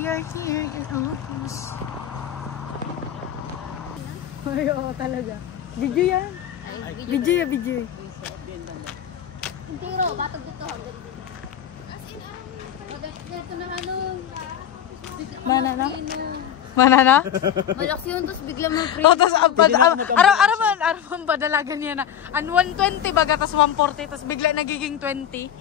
We are here in Ilocos. Ay, oo talaga. Video yan. Video ya, video. Hindi ro, batog dito. As in, ito na ano. Mana na? Mana na? Malakas yun, tapos bigla mo free. Oh, tapos araman padalagan niya na. An 120 baga, tapos 140, tapos bigla nagiging 20.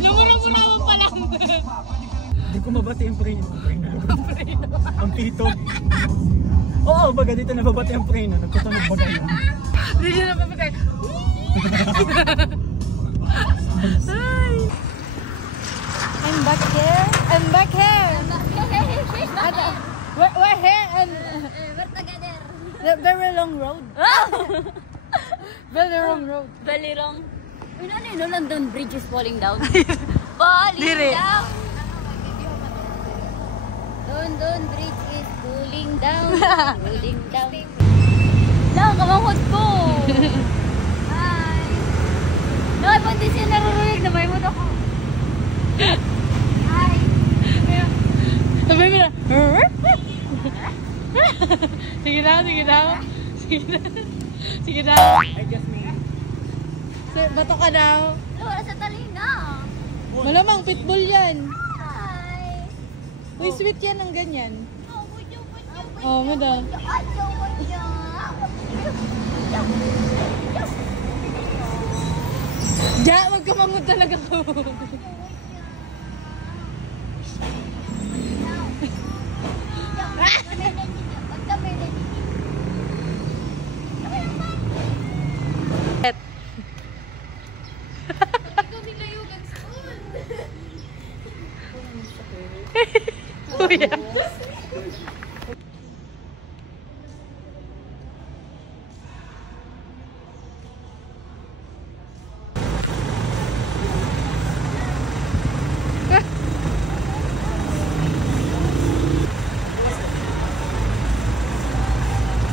Lumulong pa lang. Hindi ko mabati yung preno. Ang pito. Oo, baga dito nababati ang preno. Nagtutunog baga yun. Hindi siya napapagay. I'm back here. I'm back here. We're here and We're together. the very long road. Very long road. Very wrong. Uy, ano yun? London Bridge is falling down. Falling Dire. down. London Bridge is cooling down. Cooling down. Lang, kamanghod ko. Hi. Nakapagdis yung narurinig na may mood ako. Hi. Sabay mo na. Sige daw, sige daw. Sige daw. Sige daw. I guess me. Sir, bato ka daw. Wala sa talina. Malamang pitbull yan. Hi. Uy, sweet yan ang ganyan. Oh, budyo. Oh, mo daw. Budyo. Ja, magkamangod talaga ko. Kuya.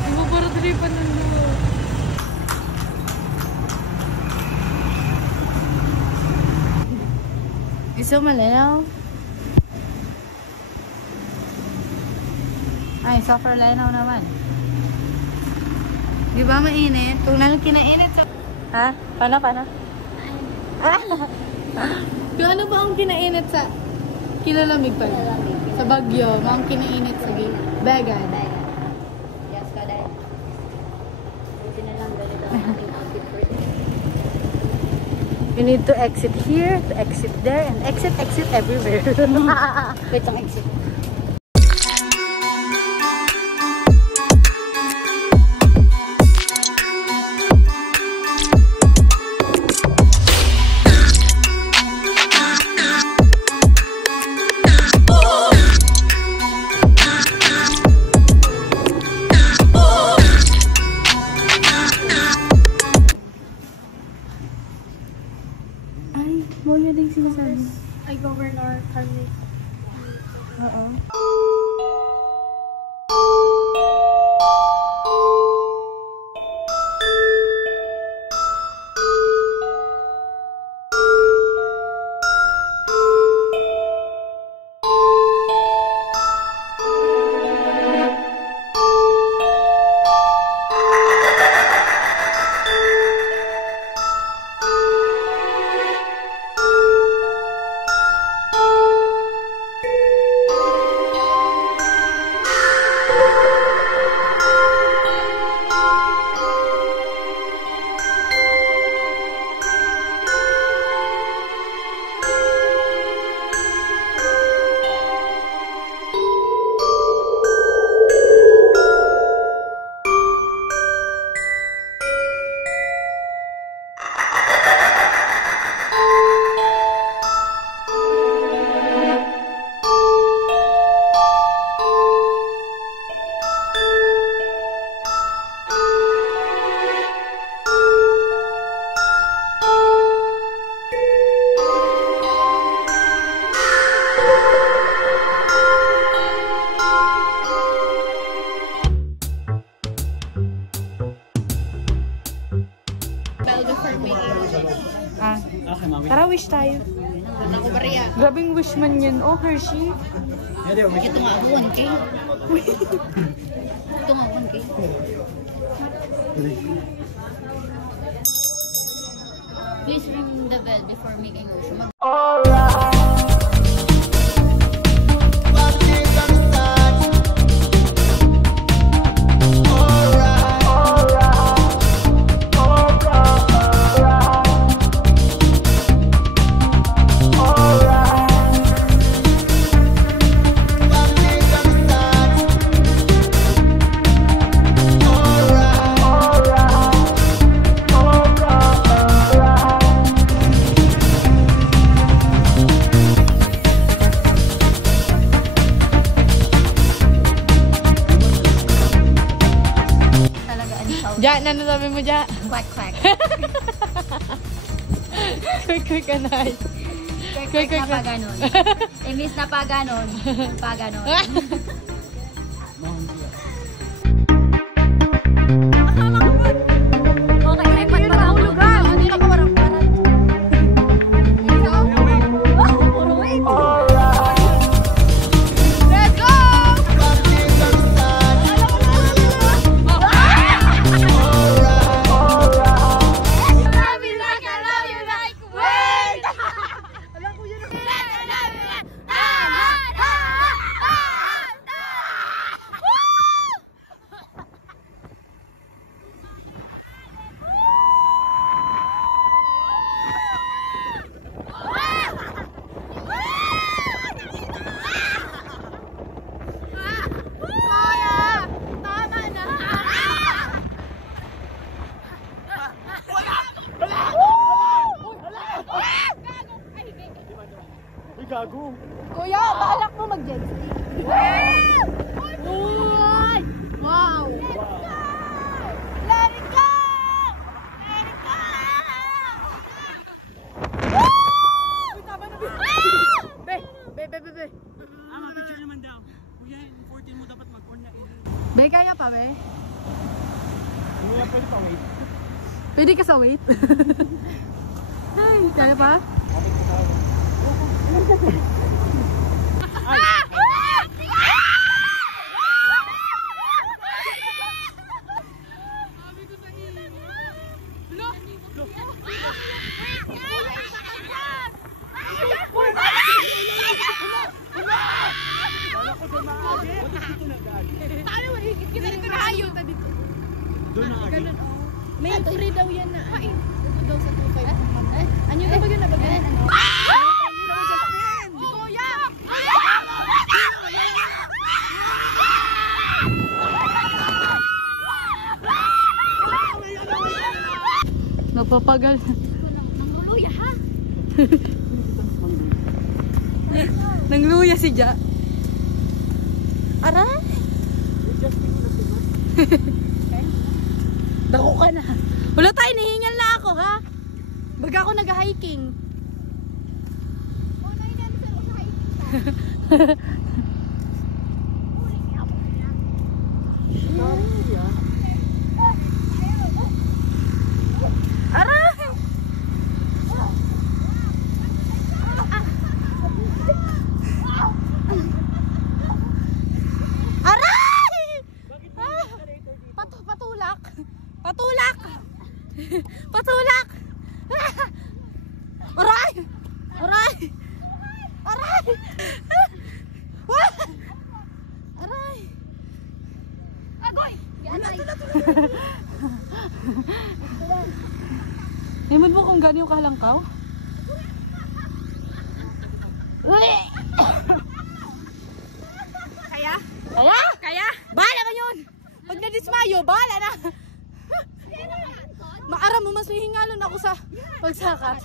Ibu baru tadi panendu. Iso malinaw. Ay, software linaw naman. Di ba mainit? Kung nalang kinainit sa... Ha? Paano? Ah! Kung ano ba ang kinainit sa... Kilalamig pa? Sa Bagyo, ang kinainit sa Vegan. Yes, ka dahil. Buti na lang ganito ang ating outfit for today. You need to exit here, to exit there, and exit everywhere. Wait, ang exit. Mo yun yung sinasabi. I govern our family. Oo. for making wishes. Ah, Okay, mami. tara wish tayo. Ako ba riya? Grabing wish man yan. Oh, Hershey. Ito nga ako, 1K. Ito nga 1K. Please ring the bell before making wish. Ja, ano sabi mo, Ja? Quack, quack. Quick, anay. Quick na pa ganon. Imbis na pa ganon. Pa ganon. Okay, lipat pa na lugar. Hindi na kawarang-warang. Puro wait. Let's go! Gago. Kuya, balak mo mag-jet ski. Uy! Wow! Let it go! Let it go! Uy, tama na, Be! Be! Mag-picture naman daw. Kuya, 14 mo dapat mag-on na Be, kaya pa, Be? Kuya, pwede pa wait. Pwede ka sa wait? Ay, kaya pa? May free daw yan na. Ito daw sa 2.5. Anyo daw ba yun na ba ganun? Kuya! Napapagal. Luya ha? Nangluya si Ja. Aray! Dako ka na. Wala tayo, nihingal na ako ha. Baga ako nag-hiking. Aray! Aray! Patulak! Patulak! Patulak! Aray! Aray! Aray! Aray! Agoy! Naman mo kung gano'n yung kalangkaw? Kaya? Kaya? Kaya? Bahala ka yun! Pag nadismayo, bahala na! Maaram mo, mas hihingalon ako sa pagsakat.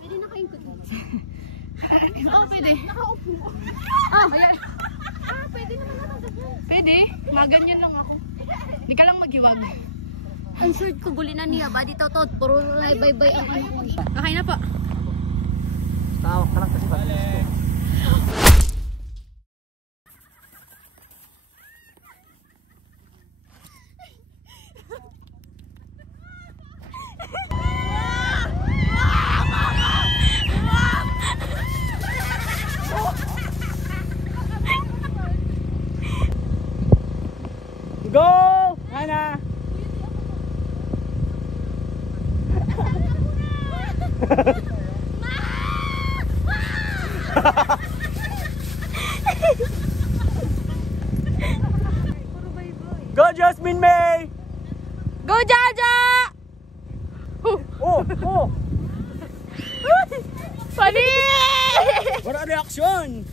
Pwede na kayong kutin. Oo, pwede. Nakaupo. Ayan. Pwede naman naman. Pwede. Maganyan lang ako. Hindi ka lang maghiwag. Ang short ko, buli na niya. Badi totoo. Puro na bye-bye ang ano. Okay na po. Tawag ka lang kasi ba? Go Jasmine May! Go, Jaja! Oh! Oh! Funny! Wala reaction!